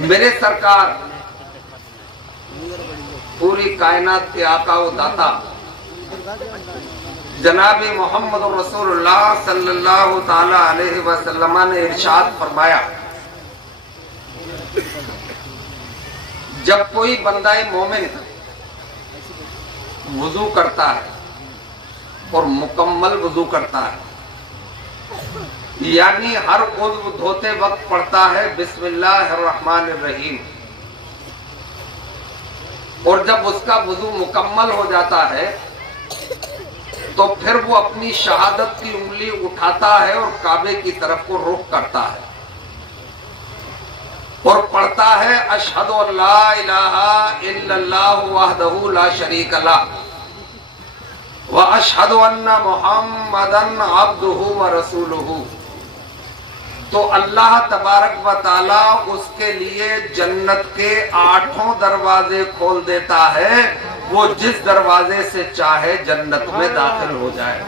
میرے سرکار پوری کائنات کے آقا و داتا جناب محمد رسول اللہ صلی اللہ تعالی علیہ وسلم نے ارشاد فرمایا، جب کوئی بندہ مومن وضو کرتا ہے اور مکمل وضو کرتا ہے، یعنی ہر عضو دھوتے وقت پڑھتا ہے بسم اللہ الرحمن الرحیم، اور جب اس کا وضو مکمل ہو جاتا ہے تو پھر وہ اپنی شہادت کی انگلی اٹھاتا ہے اور کعبے کی طرف کو رخ کرتا ہے اور پڑھتا ہے اشہد ان لا الہ الا اللہ وحدہ لا شریک لہ واشہد ان محمدا عبدہ ورسولہ، تو اللہ تبارک و تعالی اس کے لیے جنت کے 8 دروازے کھول دیتا ہے، وہ جس دروازے سے چاہے جنت میں داخل ہو جائے۔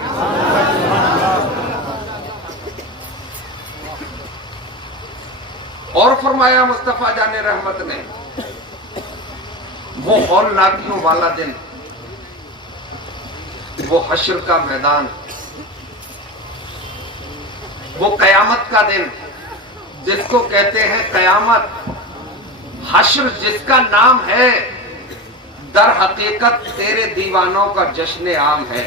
اور فرمایا مصطفیٰ جان رحمت نے، وہ ہولناکیوں والا دن، وہ حشر کا میدان، وہ قیامت کا دن جس کو کہتے ہیں قیامت، حشر جس کا نام ہے، در حقیقت تیرے دیوانوں کا جشن عام ہے۔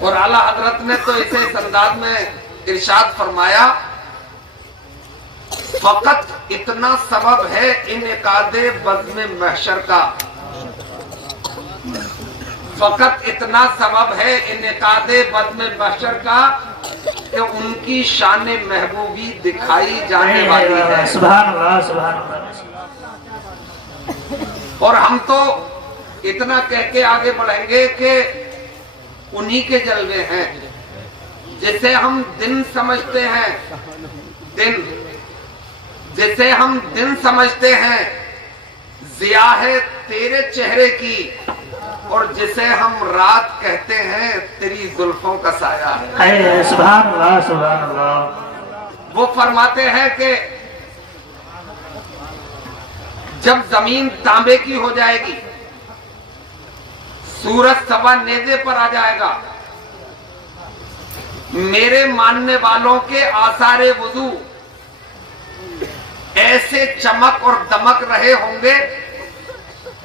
اور اعلیٰ حضرت نے تو اسے اس انداز میں ارشاد فرمایا، فقط اتنا سبب ہے انعقاد بزم محشر کا، فقط اتنا سبب ہے انعقاد بزم محشر کا کہ ان کی شان محبوبی دکھائی جانے والی ہے۔ سبحان اللہ سبحان اللہ۔ اور ہم تو اتنا کہہ کے آگے بڑھیں گے کہ انہی کے جلوے ہیں جسے ہم دن سمجھتے ہیں، دن جسے ہم دن سمجھتے ہیں، ضیاء ہے تیرے چہرے کی، اور جسے ہم رات کہتے ہیں تیری زلفوں کا سایہ ہے۔ سبحان اللہ سبحان اللہ۔ وہ فرماتے ہیں کہ جب زمین تانبے کی ہو جائے گی، سورج سوا نیزے پر آ جائے گا، میرے ماننے والوں کے آثار وضو ایسے چمک اور دمک رہے ہوں گے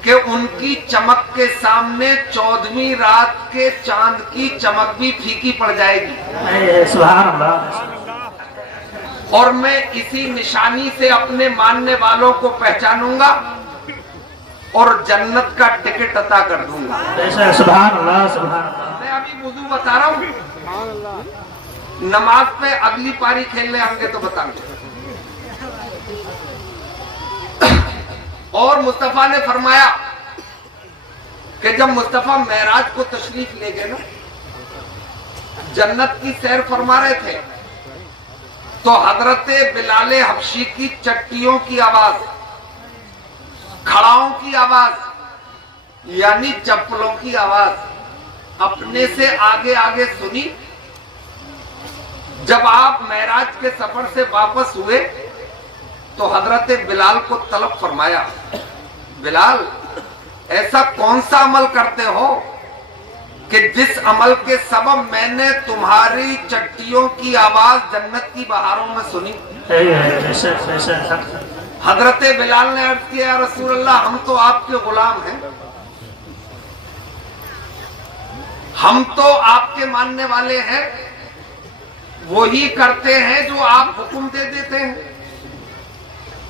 کہ ان کی چمک کے سامنے 14ویں رات کے چاند کی چمک بھی پھیکی پڑ جائے گی۔ سبحان اللہ۔ اور میں اسی نشانی سے اپنے ماننے والوں کو پہچانوں گا اور جنت کا ٹکٹ عطا کر دوں گا۔ سبحان اللہ سبحان اللہ۔ میں ابھی وضو بتا رہا ہوں، نماز پہ اگلی پاری کھیلنے آئیں گے تو بتائیں گے۔ اور مصطفیٰ نے فرمایا کہ جب مصطفیٰ معراج کو تشریف لے گئے نا، جنت کی سیر فرما رہے تھے، تو حضرت بلال حبشی کی چٹیوں کی آواز، کھڑاؤں کی آواز، یعنی چپلوں کی آواز اپنے سے آگے آگے سنی۔ جب آپ معراج کے سفر سے واپس ہوئے تو حضرت بلال کو طلب فرمایا، بلال ایسا کون سا عمل کرتے ہو کہ جس عمل کے سبب میں نے تمہاری چٹیوں کی آواز جنت کی بہاروں میں سنی؟ حضرت بلال نے عرض کیا، یا رسول اللہ ہم تو آپ کے غلام ہیں، ہم تو آپ کے ماننے والے ہیں، وہی کرتے ہیں جو آپ حکم دے دیتے ہیں۔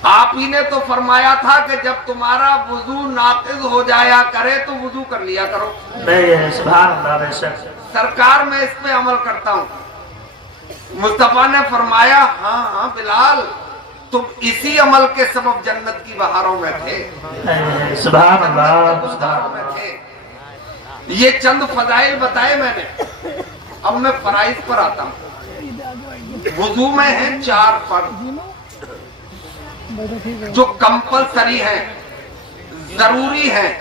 آپ ہی نے تو فرمایا تھا کہ جب تمہارا وضو ناقض ہو جایا کرے تو وضو کر لیا کرو۔ سبحان اللہ۔ سرکار میں اس پہ عمل کرتا ہوں۔ مصطفیٰ نے فرمایا، ہاں ہاں بلال، تم اسی عمل کے سبب جنت کی بہاروں میں تھے، سبحان اللہ۔ بہاروں میں تھے۔ یہ چند فضائل بتائے میں نے، اب میں فرائض پر آتا ہوں۔ وضو میں ہیں 4 فرض جو کمپلسری ہیں، ضروری ہیں،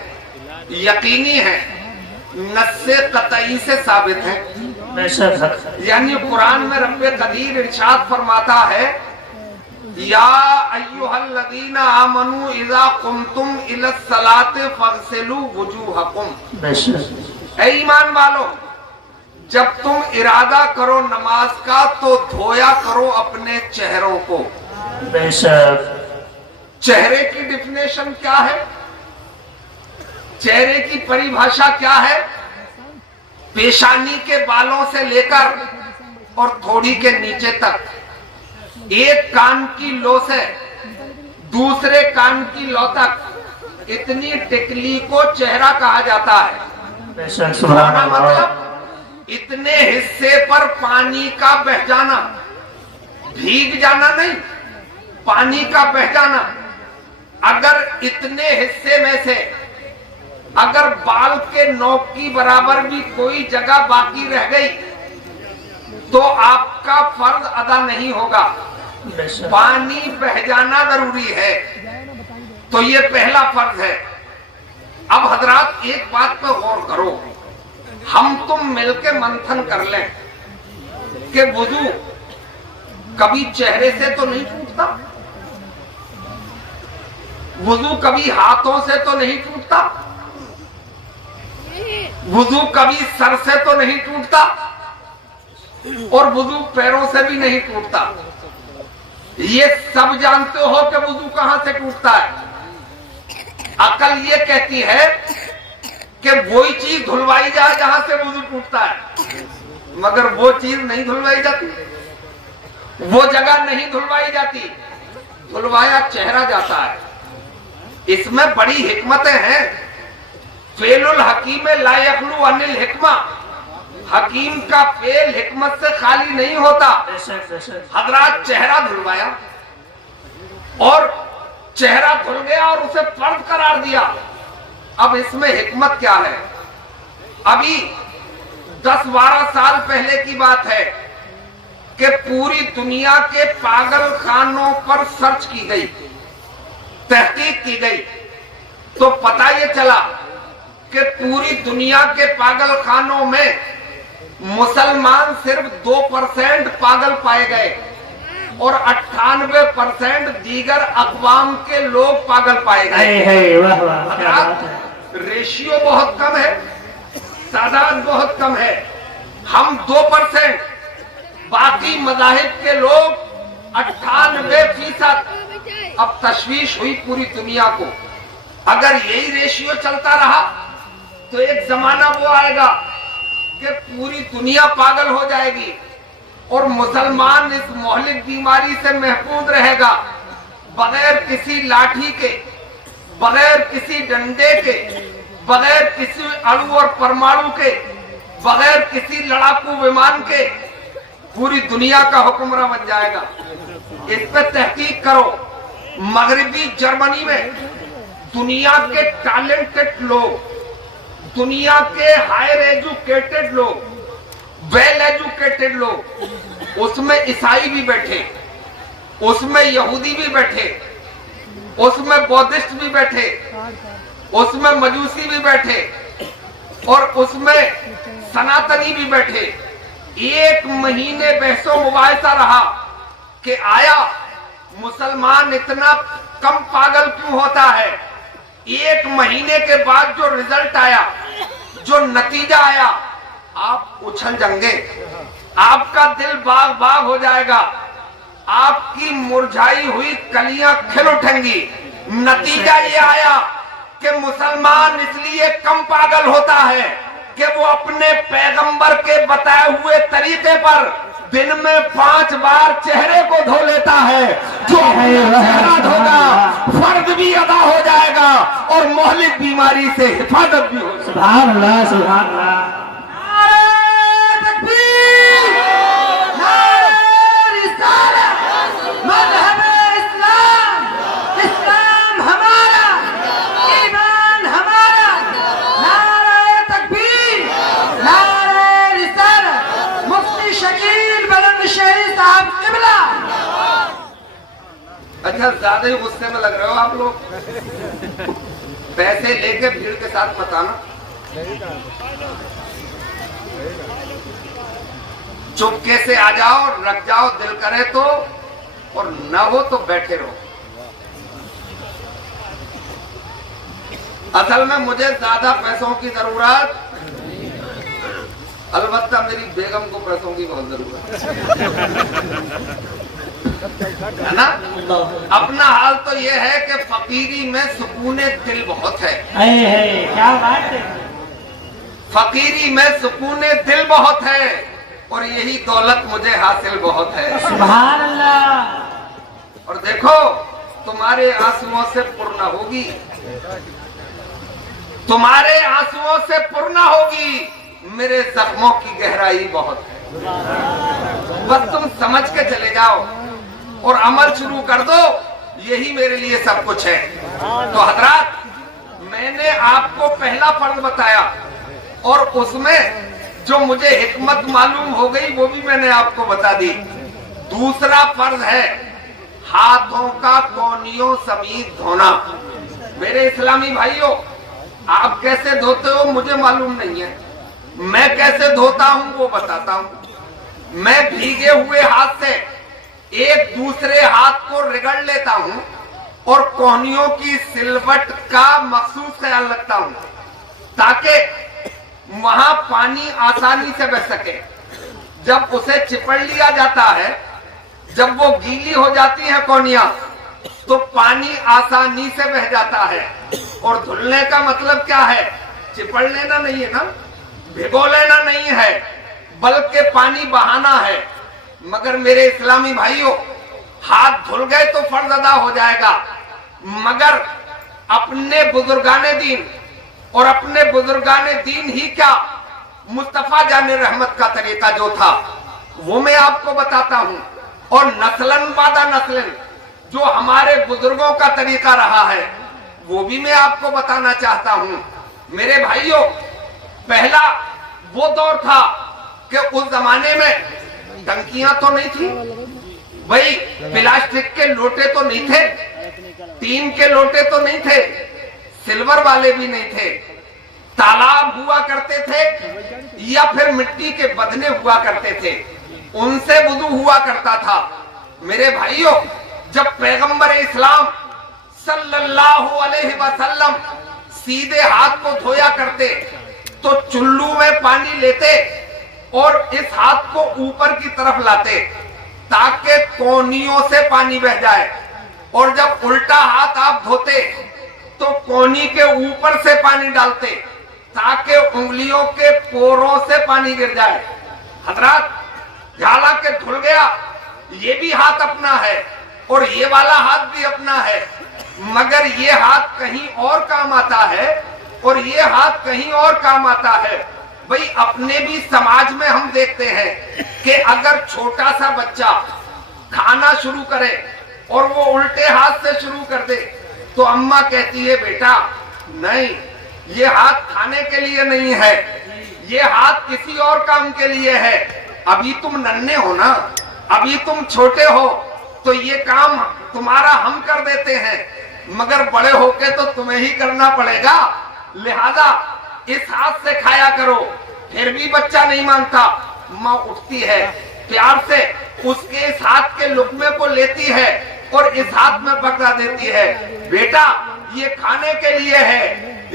یقینی ہیں، نص قطعی سے ثابت ہیں۔ یعنی قرآن میں رب قدیر ارشاد فرماتا ہے یا ایھا الذین آمنوا اذا قمتم الی الصلاۃ فاغسلوا وجوہکم، بے شک اے ایمان والو جب تم ارادہ کرو نماز کا تو دھویا کرو اپنے چہروں کو۔ بے شک چہرے کی ڈیفینیشن کیا ہے؟ چہرے کی پریبھاشا کیا ہے؟ پیشانی کے بالوں سے لے کر اور تھوڑی کے نیچے تک، ایک کان کی لو سے دوسرے کان کی لو تک اتنی ٹکلی کو چہرہ کہا جاتا ہے۔ بے شک سبحان اللہ، مطلب اتنے حصے پر پانی کا بہ جانا، بھیگ جانا نہیں، پانی کا بہ جانا۔ اگر اتنے حصے میں سے اگر بال کے نوک کی برابر بھی کوئی جگہ باقی رہ گئی تو آپ کا فرض ادا نہیں ہوگا، بے شک پانی بہ جانا ضروری ہے۔ تو یہ پہلا فرض ہے۔ اب حضرات ایک بات پہ غور کرو، ہم تم مل کے منتھن کر لیں کہ وضو کبھی چہرے سے تو نہیں ٹوٹتا، وضو کبھی ہاتھوں سے تو نہیں ٹوٹتا، وضو کبھی سر سے تو نہیں ٹوٹتا، اور وضو پیروں سے بھی نہیں ٹوٹتا۔ یہ سب جانتے ہو کہ وضو کہاں سے ٹوٹتا ہے۔ عقل یہ کہتی ہے کہ وہی چیز دھلوائی جائے جہاں سے وضو ٹوٹتا ہے، مگر وہ چیز نہیں دھلوائی جاتی، وہ جگہ نہیں دھلوائی جاتی، دھلوایا چہرہ جاتا ہے۔ اس میں بڑی حکمتیں ہیں۔ فعل الحکیم لا یخلو عن الحکمہ، حکیم کا فعل حکمت سے خالی نہیں ہوتا۔ بے شک بے شک حضرات چہرہ دھلوایا اور چہرہ دھل گیا اور اسے فرض قرار دیا۔ اب اس میں حکمت کیا ہے؟ ابھی 10-12 سال پہلے کی بات ہے کہ پوری دنیا کے پاگل خانوں پر سرچ کی گئی، تحقیق کی گئی، تو پتہ یہ چلا کہ پوری دنیا کے پاگل خانوں میں مسلمان صرف 2% پاگل پائے گئے اور 98% دیگر اقوام کے لوگ پاگل پائے گئے۔ ہے واہ واہ کیا بات ہے، ریشیو بہت کم ہے، تعداد بہت کم ہے، ہم 2%، باقی مذاہب کے لوگ 98%۔ اب تشویش ہوئی پوری دنیا کو، اگر یہی ریشیو چلتا رہا تو ایک زمانہ وہ آئے گا کہ پوری دنیا پاگل ہو جائے گی اور مسلمان اس مہلک بیماری سے محفوظ رہے گا، بغیر کسی لاٹھی کے، بغیر کسی ڈنڈے کے، بغیر کسی اڑو اور پرماڑو کے، بغیر کسی لڑاکو ومان کے پوری دنیا کا حکمراں بن جائے گا۔ اس پہ تحقیق کرو۔ مغربی جرمنی میں دنیا کے ٹیلنٹڈ لوگ، دنیا کے ہائر ایجوکیٹڈ لوگ، ویل ایجوکیٹڈ لوگ، اس میں عیسائی بھی بیٹھے، اس میں یہودی بھی بیٹھے، اس میں بودھسٹ بھی بیٹھے، اس میں مجوسی بھی بیٹھے، اور اس میں سناتنی بھی بیٹھے۔ ایک مہینے بحث و مباحثہ رہا کہ آیا مسلمان اتنا کم پاگل کیوں ہوتا ہے۔ ایک مہینے کے بعد جو رزلٹ آیا، جو نتیجہ آیا، آپ اچھل جائیں گے، آپ کا دل باغ باغ ہو جائے گا، آپ کی مرجھائی ہوئی کلیاں کھل اٹھیں گی۔ نتیجہ یہ آیا کہ مسلمان اس لیے کم پاگل ہوتا ہے کہ وہ اپنے پیغمبر کے بتائے ہوئے طریقے پر دن میں 5 بار چہرے کو دھو لیتا ہے۔ جو چہرہ دھوگا فرض بھی ادا ہو جائے گا اور مہلک بیماری سے حفاظت بھی ہو۔ سبحان اللہ سبحان اللہ، مذہب اسلام، اسلام ہمارا، ایمان ہمارا، نعرہ تکبیر، نعرہ رسالت، مفتی شکیل بلند شہری صاحب قبلہ۔ اچھا زیادہ ہی غصے میں لگ رہے ہو آپ لوگ، پیسے لے کے بھیڑ کے ساتھ بتانا، چپکے سے آ جاؤ، رکھ جاؤ، دل کرے تو، اور और ना हो तो बैठे रहो। असल में मुझे ज्यादा पैसों की जरूरत, अलबत्ता मेरी बेगम को पैसों की बहुत जरूरत है ना। अपना हाल तो ये है कि फकीरी में सुकूने दिल बहुत है। क्या बात है। फकीरी में सुकूने दिल बहुत है और यही दौलत मुझे हासिल बहुत है। सुभान अल्लाह। और देखो तुम्हारे आंसुओं से पूर्ण होगी, तुम्हारे आंसुओं से पूर्ण होगी, मेरे जख्मों की गहराई बहुत है। बस तुम समझ के चले जाओ और अमल शुरू कर दो, यही मेरे लिए सब कुछ है। तो हजरात, मैंने आपको पहला फर्ज बताया और उसमें जो मुझे हिकमत मालूम हो गई वो भी मैंने आपको बता दी। दूसरा फर्ज है हाथों का कोनियों समेत धोना। मेरे इस्लामी भाइयों, आप कैसे धोते हो मुझे मालूम नहीं है, मैं कैसे धोता हूं वो बताता हूं। मैं भीगे हुए हाथ से एक दूसरे हाथ को रगड़ लेता हूं और कोहनियों की सिलवट का मखसूस ख्याल रखता हूं ताकि वहां पानी आसानी से बह सके। जब उसे चिपड़ लिया जाता है, जब वो गीली हो जाती है कोहनियां, तो पानी आसानी से बह जाता है। और धुलने का मतलब क्या है? चिपड़ लेना नहीं है ना, भिगो लेना नहीं है, बल्कि पानी बहाना है। मगर मेरे इस्लामी भाइयों, हाथ धुल गए तो फर्ज अदा हो जाएगा, मगर अपने बुजुर्गाने दीन और अपने बुजुर्गाने दीन ही क्या, मुस्तफा जाने रहमत का तरीका जो था वो मैं आपको बताता हूं। और नस्लन बादा नस्लन जो हमारे बुजुर्गों का तरीका रहा है वो भी मैं आपको बताना चाहता हूं। मेरे भाइयों, पहला वो दौर था कि उस जमाने में टंकियां तो नहीं थी भाई, प्लास्टिक के लोटे तो नहीं थे, टीन के लोटे तो नहीं थे, सिल्वर वाले भी नहीं थे। तालाब हुआ करते थे या फिर मिट्टी के बदने हुआ करते थे, उनसे वुदू हुआ करता था। मेरे भाइयों, जब पैगंबर इस्लाम सल्लल्लाहु अलैहि वसल्लम सीधे हाथ को धोया करते तो चुल्लू में पानी लेते और इस हाथ को ऊपर की तरफ लाते ताकि कोनियों से पानी बह जाए, और जब उल्टा हाथ आप धोते तो कोनी के ऊपर से पानी डालते ताकि उंगलियों के पोरों से पानी गिर जाए। हजरात, झाला के धुल गया, ये भी हाथ अपना है और ये वाला हाथ भी अपना है, मगर ये हाथ कहीं और काम आता है और ये हाथ कहीं और काम आता है। भाई, अपने भी समाज में हम देखते हैं कि अगर छोटा सा बच्चा खाना शुरू करे और वो उल्टे हाथ से शुरू कर दे तो अम्मा कहती है, बेटा नहीं, ये हाथ खाने के लिए नहीं है, ये हाथ किसी और काम के लिए है। अभी तुम नन्हे हो ना, अभी तुम छोटे हो, तो ये काम तुम्हारा हम कर देते हैं, मगर बड़े होके तो तुम्हें ही करना पड़ेगा, लिहाजा इस हाथ से खाया करो। फिर भी बच्चा नहीं मानता, माँ उठती है, प्यार से उसके इस हाथ के लुकमे को लेती है और इस हाथ में पकड़ा देती है, बेटा ये खाने के लिए है,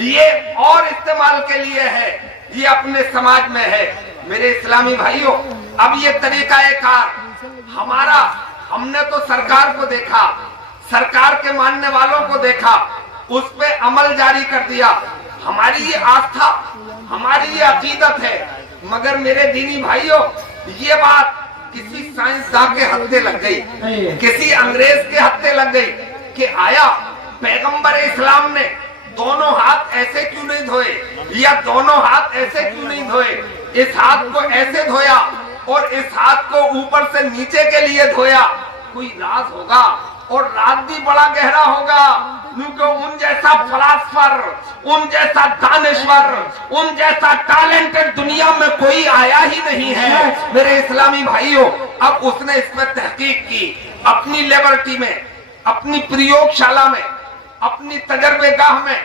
ये और इस्तेमाल के लिए है, ये अपने समाज में है। मेरे इस्लामी भाइयों, अब ये तरीका एक हमारा, हमने तो सरकार को देखा, सरकार के मानने वालों को देखा, उस पे अमल जारी कर दिया। हमारी ये आस्था, हमारी ये अकीदत है, मगर मेरे दीनी भाइयों, ये बात किसी साइंसदान के हत्थे लग गई, किसी अंग्रेज के हत्थे लग गई कि आया पैगंबर इस्लाम ने दोनों हाथ ऐसे क्यों नहीं धोए, या दोनों हाथ ऐसे क्यों नहीं धोए, इस हाथ को ऐसे धोया और इस हाथ को ऊपर से नीचे के लिए धोया। कोई राज होगा और राज भी बड़ा गहरा होगा, क्योंकि उन जैसा फलासफर, उन जैसा दानिश्वर, उन जैसा टैलेंटेड दुनिया में कोई आया ही नहीं है। मेरे इस्लामी भाइयों, अब उसने इस पर तहकीक की, अपनी लेबोरेटरी में, अपनी प्रयोगशाला में, अपनी तजर्बेगाह में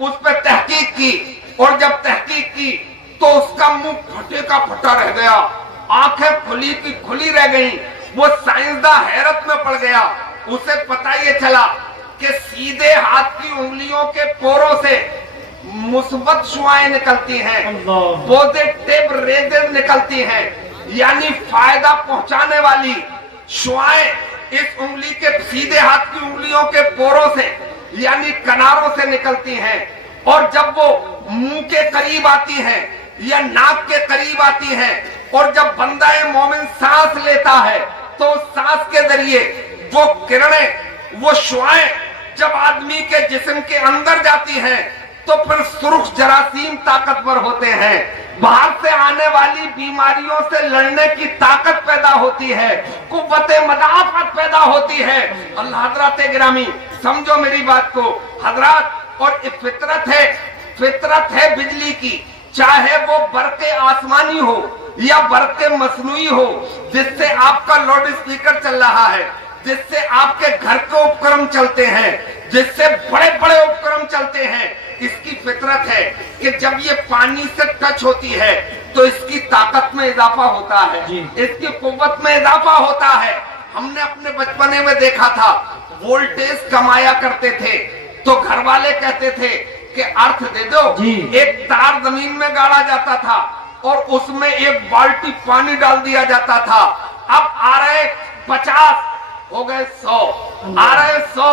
उस पर तहकीक की, और जब तहकीक की तो उसका मुंह फटे का फटा रह गया, आंखें खुली की खुली रह गईं, वो साइंसदान हैरत में पड़ गया। उसे पता ये चला कि सीधे हाथ की उंगलियों के पोरों से मुस्बत शुआएं निकलती हैं, पॉजिटिव रेजेस निकलती हैं, यानी फायदा पहुंचाने वाली शुआएं इस उंगली के सीधे हाथ की उंगलियों के पोरों से यानी किनारों से निकलती हैं। और जब वो मुंह के करीब आती हैं या नाक के करीब आती हैं और जब बंदा मोमिन सांस लेता है तो सांस के जरिए वो किरणें, वो शुआएं जब आदमी के जिस्म के अंदर जाती हैं तो फिर सुर्ख जरासीम ताकतवर होते हैं, बाहर से आने वाली बीमारियों से लड़ने की ताकत पैदा होती है, कुव्वत मदाफत पैदा होती है। अल्लाह हजरात गिरामी समझो मेरी बात को हजरात, और फितरत है बिजली की, चाहे वो बरके आसमानी हो या बरके मसनूई हो, जिससे आपका लाउड स्पीकर चल रहा है, जिससे आपके घर के उपकरण चलते हैं, जिससे बड़े बड़े उपकरण चलते हैं, इसकी फितरत है कि जब ये पानी से टच होती है तो इसकी ताकत में इजाफा होता है, इसकी कुव्वत में इजाफा होता है। हमने अपने बचपने में देखा था, वोल्टेज कमाया करते थे तो घर वाले कहते थे कि अर्थ दे दो, एक तार जमीन में गाड़ा जाता था और उसमें एक बाल्टी पानी डाल दिया जाता था। अब आ रहे 50 हो गए 100, आ रहे 100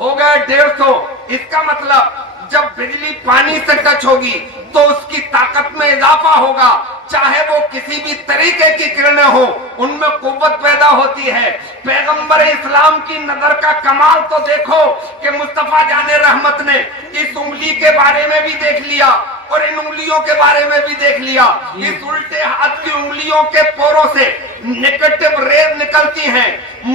हो गए 150। इसका मतलब जब बिजली पानी से टच होगी तो उसकी ताकत में इजाफा होगा, चाहे वो किसी भी तरीके की किरणें हो, उनमें कुव्वत पैदा होती है। पैगंबर इस्लाम की नजर का कमाल तो देखो कि मुस्तफा जाने रहमत ने इस उंगली के बारे में भी देख लिया और इन उंगलियों के बारे में भी देख लिया। इस उल्टे हाथ की उंगलियों के पोरों से नेगेटिव रेज निकलती हैं,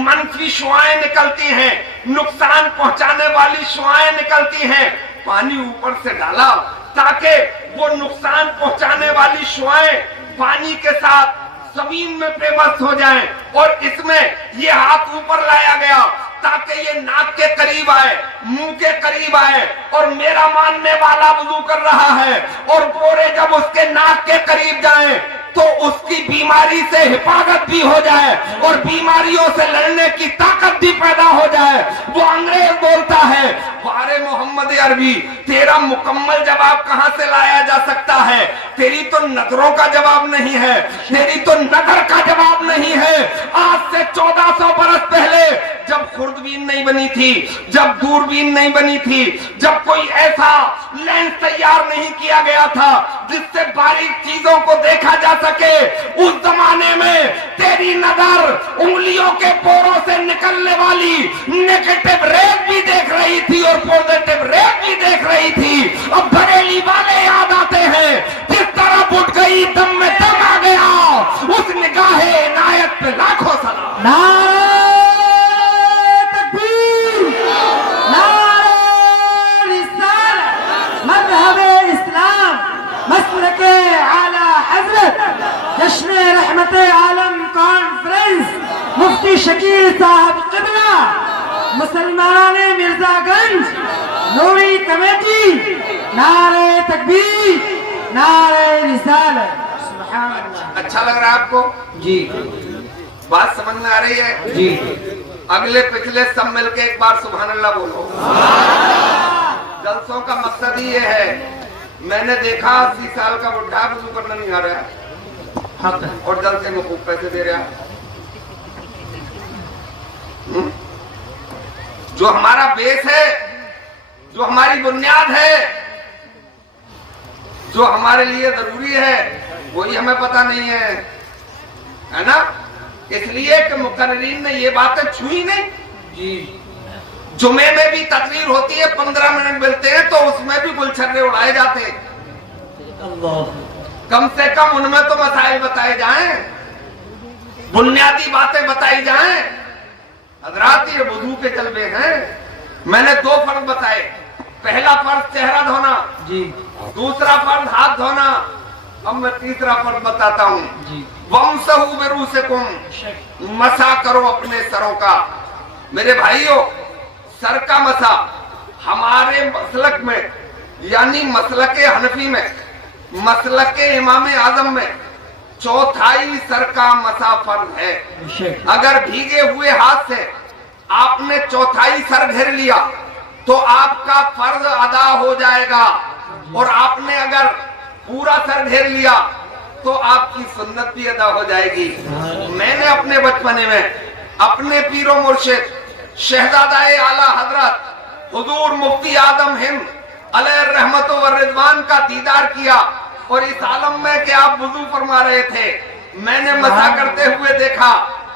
मनफी शुआएं निकलती हैं, नुकसान पहुंचाने वाली शुआएं निकलती हैं। पानी ऊपर से डाला ताकि वो नुकसान पहुंचाने वाली शुआएं पानी के साथ जमीन में पेवस्त हो जाएं, और इसमें ये हाथ ऊपर लाया गया ताकि ये नाक के करीब आए, मुंह के करीब आए, और मेरा मानने वाला वुजू कर रहा है और पोरे जब उसके नाक के करीब जाएं तो उसकी बीमारी से हिफाजत भी हो जाए और बीमारियों से लड़ने की ताकत भी पैदा हो जाए। वो अंग्रेज बोलता है, बारे मोहम्मद अरबी तेरा मुकम्मल जवाब कहां से लाया जा सकता है? तेरी तो नजरों का जवाब नहीं है, तेरी तो नजर का जवाब नहीं है। आज से 1400 बरस पहले जब खुर्दबीन नहीं बनी थी, जब दूरबीन नहीं बनी थी, जब कोई ऐसा लेंस तैयार नहीं किया गया था जिससे बारीक चीजों को देखा जा सके, उस जमाने में तेरी नजर उंगलियों के पोरों से निकलने वाली नेगेटिव रेज भी देख रही थी और पॉजिटिव रेज भी देख रही थी। अब बरेली वाले याद आते हैं, जिस तरह उठ गई दम में दम आ गया, उस निगाहे इनायत पे लाखों सलाम। जश्न रहमत आलम कॉन्फ्रेंस मुफ्ती शकील साहब क़िबला, मुसलमान मिर्जागंज नूरी कमेटी, नारे तकबीर, नारे रिसालत। सुभान अल्लाह। अच्छा लग रहा है आपको? जी। बात समझ में आ रही है? जी। अगले पिछले सब मिलके एक बार सुभान अल्लाह बोलो। जलसों का मकसद ही ये है, मैंने देखा 80 साल का बुढ़ा वुज़ू करना नहीं आ रहा है और जलसे में खूब पैसे दे रहा है। जो हमारा बेस है, जो हमारी बुनियाद है, जो हमारे लिए जरूरी है, वही हमें पता नहीं है ना? इसलिए कि मुकर्रिरीन ने ये बातें छुई नहीं। जी। जुमे में भी तकरीर होती है, 15 मिनट मिलते हैं तो उसमें भी गुलछर्रे उड़ाए जाते हैं। कम से कम उनमें तो मसाइल बताए जाएं, बुनियादी बातें बताई जाएं। हजरात ये वुज़ू के जलवे हैं। मैंने 2 फर्ज बताए, पहला फर्ज चेहरा धोना, जी, दूसरा फर्ज हाथ धोना। अब मैं तीसरा फर्ज बताता हूँ, वमसहू बिरूसिकुम, मसा करो अपने सरों का। मेरे भाइयों, सर का मसा हमारे मसलक में यानी मसलक हनफी में, मसलक इमाम आजम में चौथाई सर का मसा फर्ज है। बेशक। अगर भीगे हुए हाथ से आपने चौथाई सर घेर लिया तो आपका फर्ज अदा हो जाएगा, और आपने अगर पूरा सर घेर लिया तो आपकी सुन्नत भी अदा हो जाएगी। मैंने अपने बचपने में अपने पीरो मुर्शिद शहजादाए आला हजरत हुजूर मुफ्ती आदम हिंद अलैहि रहमत व रिजवान का दीदार किया, और इस आलम में कि आप वुजू फरमा रहे थे, मैंने मसा करते हुए देखा।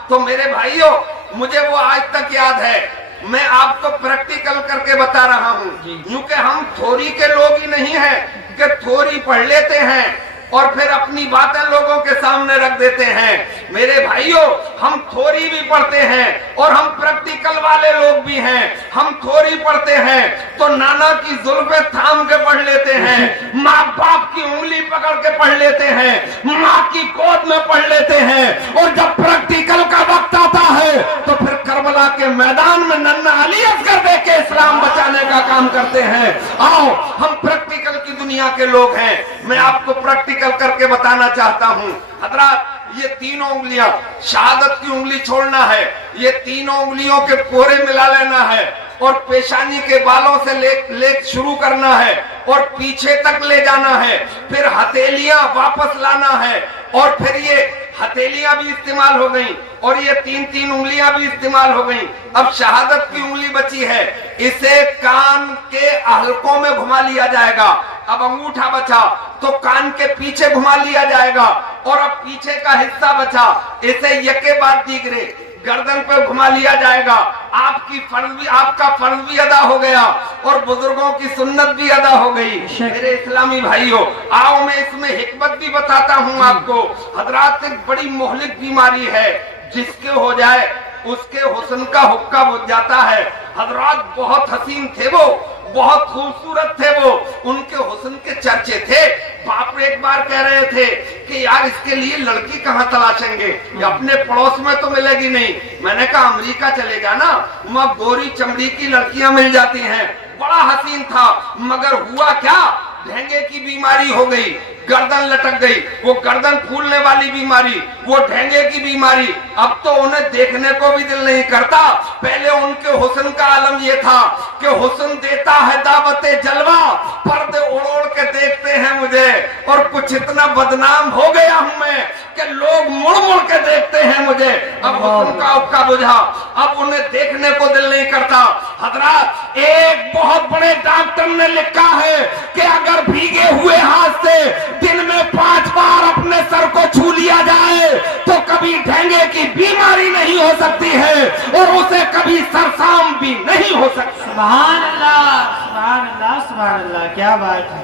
तो मेरे भाइयों, मुझे वो आज तक याद है। मैं आपको प्रैक्टिकल करके बता रहा हूँ, क्योंकि हम थ्योरी के लोग ही नहीं हैं कि थ्योरी पढ़ लेते हैं और फिर अपनी बातें लोगों के सामने रख देते हैं। मेरे भाइयों, हम थ्योरी भी पढ़ते हैं और हम प्रैक्टिकल वाले लोग भी हैं। हम थ्योरी पढ़ते हैं तो नाना की जुल्फे थाम के पढ़ लेते हैं, माँ बाप की उंगली पकड़ के पढ़ लेते हैं, माँ की गोद में पढ़ लेते हैं, और जब प्रैक्टिकल का वक्त आता है तो फिर करबला के मैदान में नन्ना अली असगर दे के इस्लाम बचाने का काम करते हैं। आओ, हम प्रैक्टिकल की दुनिया के लोग हैं। मैं आपको प्रैक्टिकल करके बताना चाहता हूँ। हजरात, ये तीनों उंगलियां, शहादत की उंगली छोड़ना है, ये तीनों उंगलियों के कोरे मिला लेना है, और पेशानी के बालों से ले शुरू करना है और पीछे तक ले जाना है, फिर हथेलियां वापस लाना है, और फिर ये हथेलियां भी इस्तेमाल हो गई और ये तीन तीन उंगलियां भी इस्तेमाल हो गई। अब शहादत की उंगली बची है, इसे कान के हलकों में घुमा लिया जाएगा। अब अंगूठा बचा तो कान के पीछे घुमा लिया जाएगा, और अब पीछे का हिस्सा बचा, इसे यके बाद दीगरे गर्दन पे घुमा लिया जाएगा। आपका फर्ज भी अदा हो गया और बुजुर्गों की सुन्नत भी अदा हो गई। मेरे इस्लामी भाइयों, आओ मैं इसमें हिकमत भी बताता हूँ आपको। हजरात, एक बड़ी मोहलिक बीमारी है, जिसके हो जाए उसके हुस्न का हुक्का बुझ जाता है। हजरात, बहुत हसीन थे वो, बहुत खूबसूरत थे वो, उनके हुस्न के चर्चे थे। बाप एक बार कह रहे थे कि यार इसके लिए लड़की कहाँ तलाशेंगे, अपने पड़ोस में तो मिलेगी नहीं। मैंने कहा अमेरिका चले जाना, वहाँ गोरी चमड़ी की लड़कियां मिल जाती हैं। बड़ा हसीन था, मगर हुआ क्या, ढेंगे की बीमारी हो गई, गर्दन लटक गई। वो गर्दन फूलने वाली बीमारी, वो ढेंगे की बीमारी। अब तो उन्हें देखने को भी दिल नहीं करता। पहले उनके हुस्न का आलम ये था कि हुस्न देता है दावते जलवा, पर्दे उड़ उड़ के देखते हैं मुझे, और कुछ इतना बदनाम हो गया हूं मैं कि लोग मुड़ मुड़ के देखते हैं मुझे। अब हुस्न का हुक्का बुझा, अब उन्हें देखने को दिल नहीं करता। हजरात, एक बहुत बड़े डॉक्टर ने लिखा है कि अगर भीगे हुए हाथ से दिन में 5 बार अपने सर को छू लिया जाए तो कभी ढेंगे की बीमारी नहीं हो सकती है, और उसे कभी सरसाम भी नहीं हो सकता। सुभान अल्लाह, सुभान अल्लाह, सुभान अल्लाह, क्या बात है।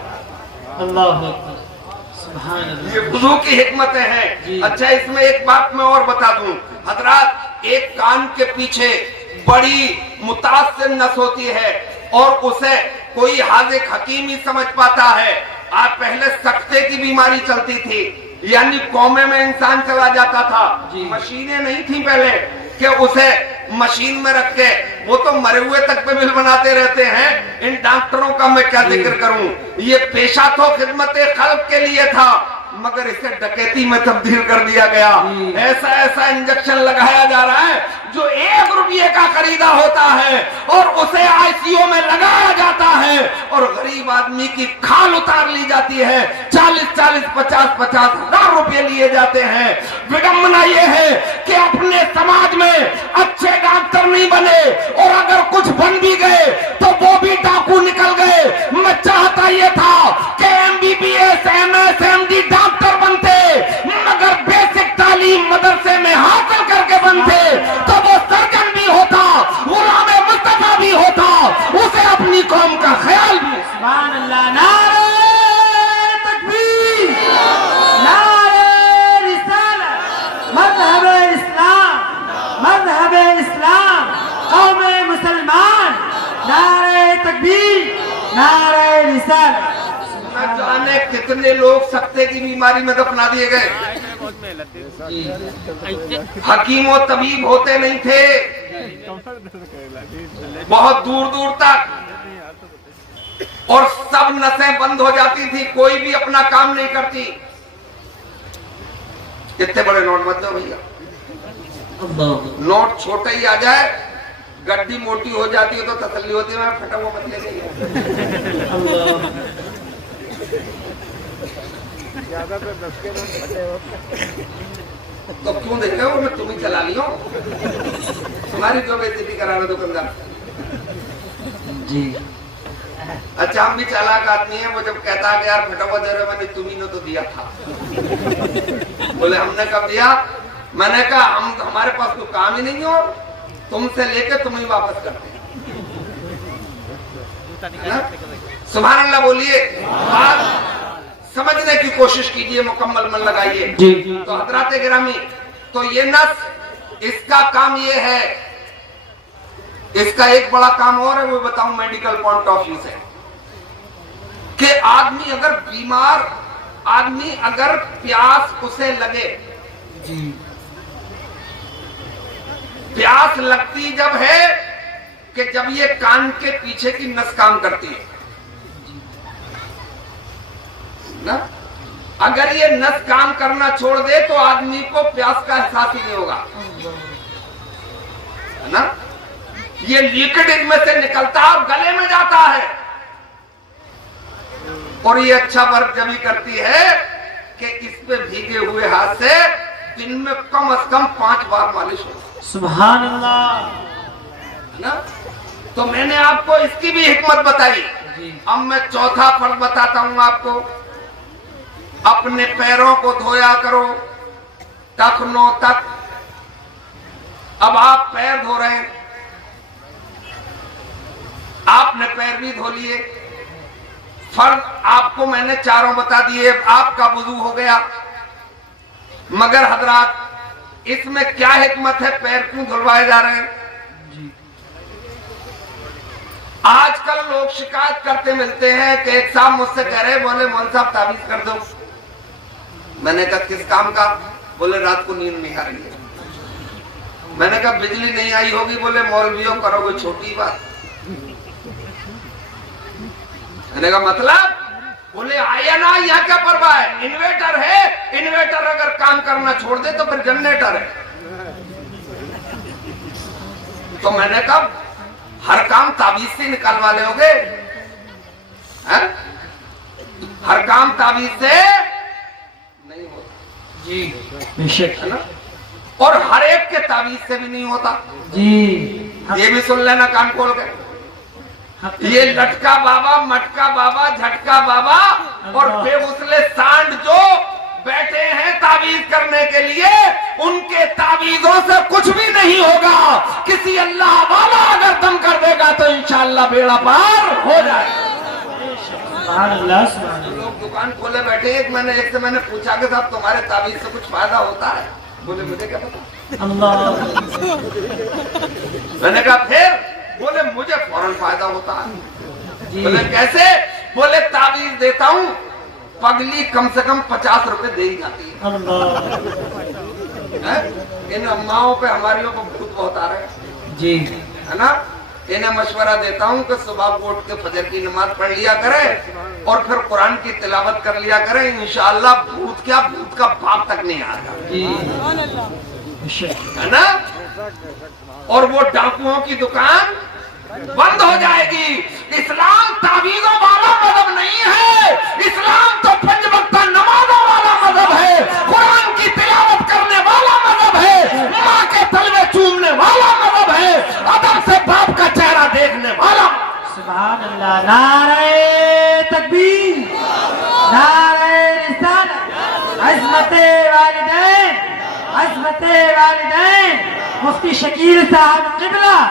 अल्लाह अकबर, सुभान अल्लाह। ये वुज़ू की हिकमतें हैं। अच्छा, इसमें एक बात मैं और बता दूं। हजरात, एक कान के पीछे बड़ी मुतासिर नस होती है, और उसे कोई हाज़िक हकीम ही समझ पाता है। आज पहले सख्ते की बीमारी चलती थी, यानी कोमे में इंसान चला जाता था, मशीनें नहीं थी पहले कि उसे मशीन में रख के, वो तो मरे हुए तक पे बिल बनाते रहते हैं। इन डॉक्टरों का मैं क्या जिक्र करूं। ये पेशा तो खिदमत खल्क के लिए था, मगर इसे डकैती में तब्दील कर दिया गया। ऐसा ऐसा इंजेक्शन लगाया जा रहा है जो 1 रुपये का खरीदा होता है, और उसे आईसीयू में लगाया जाता है, और गरीब आदमी की खाल उतार ली जाती है। 40-40, 50-50 हजार रुपये लिए जाते हैं। विडंबना यह है कि अपने समाज में अच्छे डॉक्टर नहीं बने, और अगर कुछ बन भी गए तो वो भी डाकू निकल गए। मैं चाहता यह था कि MBBS, MS, MD डॉक्टर बनते, मगर बेसिक तालीम मदरसे में हासिल करके बनते तो वो सर्जन भी होता, गुलाम मुस्तफा भी होता, उसे अपनी कौम का ख्याल भी। सुभान अल्लाह, नारे तकबीर, नारे रिसालत, मज़हब-ए इस्लाम, मज़हब-ए इस्लाम, कौम-ए मुसलमान, नारे तकबीर, नारे रिसालत। न जाने कितने लोग सख्ते की बीमारी में दफना दिए गए। हकीम और तबीब होते नहीं थे, बहुत दूर दूर तक, और सब नसें बंद हो जाती थी, कोई भी अपना काम नहीं करती। इतने बड़े नोट मत दो भैया, अल्लाह नोट छोटा ही आ जाए, गड्डी मोटी हो जाती है तो तसल्ली होती है, मैं फटा हुआ मत ले गई। अल्लाह तो क्यों देख रहे हो, मैं तुम ही चला लियो, तुम्हारी क्यों बेइज्जती करा रहे दुकानदार। जी अच्छा हम भी चालाक आदमी है, वो जब कहता है कि यार फटा हुआ दे रहे हो, मैंने तुम्ही ने तो दिया था। बोले हमने कब दिया? मैंने कहा हम हमारे पास तो काम ही नहीं हो, तुमसे लेके तुम ही वापस करते हैं। सुभान अल्लाह बोलिए, बात समझने की कोशिश कीजिए, मुकम्मल मन लगाइए। जी तो हजरात गिरामी, तो ये नस, इसका काम ये है, इसका एक बड़ा काम और है, वो बताऊं मेडिकल पॉइंट ऑफ व्यू से, कि आदमी अगर बीमार, आदमी अगर प्यास उसे लगे, जी प्यास लगती जब है कि जब ये कान के पीछे की नस काम करती है ना, अगर ये नस काम करना छोड़ दे तो आदमी को प्यास का एहसास ही नहीं होगा, है ना। ये लिक्विड इनमें से निकलता है और गले में जाता है, और ये अच्छा वर्क जब ही करती है कि इस पे भीगे हुए हाथ से दिन में कम से कम 5 बार मालिश हो, सुभान अल्लाह। है ना। तो मैंने आपको इसकी भी हिकमत बताई। अब मैं चौथा फर्ज बताता हूं आपको, अपने पैरों को धोया करो टखनों तक। अब आप पैर धो रहे हैं, आपने पैर भी धो लिए, फर्ज आपको मैंने चारों बता दिए, आपका वुजू हो गया। मगर हजरात इसमें क्या हिकमत है, पैर क्यों धुलवाए जा रहे हैं? आजकल लोग शिकायत करते मिलते हैं कि एक साहब मुझसे कह रहे, बोले मौलवी साहब ताबीज कर दो। मैंने कहा किस काम का? बोले रात को नींद नहीं आ रही है। मैंने कहा बिजली नहीं आई होगी। बोले मौलवियों करोगे छोटी बात। मैंने कहा मतलब? बोले आया ना, यहाँ क्या परवाह है, इन्वर्टर है, इन्वर्टर अगर काम करना छोड़ दे तो फिर जनरेटर है। तो मैंने कहा हर काम ताबीज से निकालवा लोगे? हर काम ताबीज से नहीं होता जी, बेशक है ना, और हर एक के ताबीज से भी नहीं होता जी। ये भी सुन लेना कान खोल के। ये लटका बाबा, मटका बाबा, झटका बाबा और बेगुसले सांड जो बैठे हैं ताबीज करने के लिए, उनके ताबीजों से कुछ भी नहीं होगा। किसी अल्लाह वाला अगर दम कर देगा तो इंशाअल्लाह बेड़ा पार हो जाएगा। लोग दुकान खोले बैठे, एक से मैंने पूछा कि साहब तुम्हारे ताबीज से कुछ फायदा होता है? बोले मुझे क्या पता। अल्लाह। मैंने कहा फिर? बोले मुझे फौरन फायदा होता है। बोले कैसे? बोले ताबीज देता हूँ, पगली कम से कम 50 रुपए दे ही जाती है। इन अम्माओं पे हमारियों को भूत बहुत आ रहे हैं जी, है ना। इन्हें मशवरा देता हूँ कि सुबह को उठ के फजर की नमाज पढ़ लिया करें और फिर कुरान की तिलावत कर लिया करें। इंशाअल्लाह भूत क्या, भूत का बाप तक नहीं आएगा है ना। और वो डाकुओं की दुकान बंद हो जाएगी। इस्लाम तावीज़ों वाला मजहब नहीं है, इस्लाम तो 5 वक्त नमाजों वाला मजहब है, कुरान की तिलावत करने वाला मजहब है, माँ के तलवे चूमने वाला मजहब है, अदब से बाप का चेहरा देखने वाला। सुभान अल्लाह। नारे तकबीर, नारे रिसालत, अज़मते वालिदैन, अज़मते वालिदैन, मुफ्ती शकील साहब क़िबला।